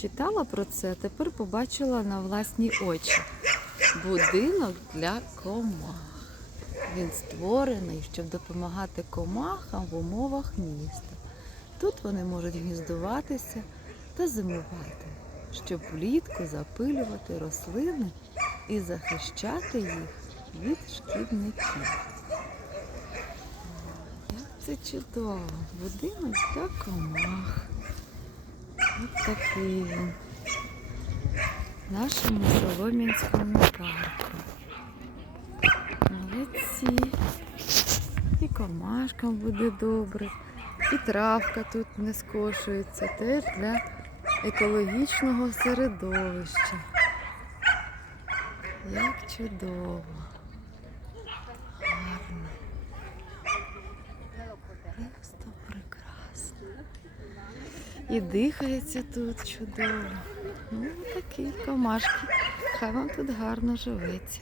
читала про це, тепер побачила на власні очі. Будинок для комах. Він створений, щоб допомагати комахам в умовах міста. Тут вони можуть гніздуватися та зимувати, щоб влітку запилювати рослини і захищати їх від шкідників. Як це чудово! Будинок для комах. Ось такий він. В нашому Солом'янському парку. Молодці. І комашкам буде добре, і травка тут не скошується, теж для екологічного середовища. Як чудово. І дихається тут чудово. Ну, такі комашки. Хай вам тут гарно живеться.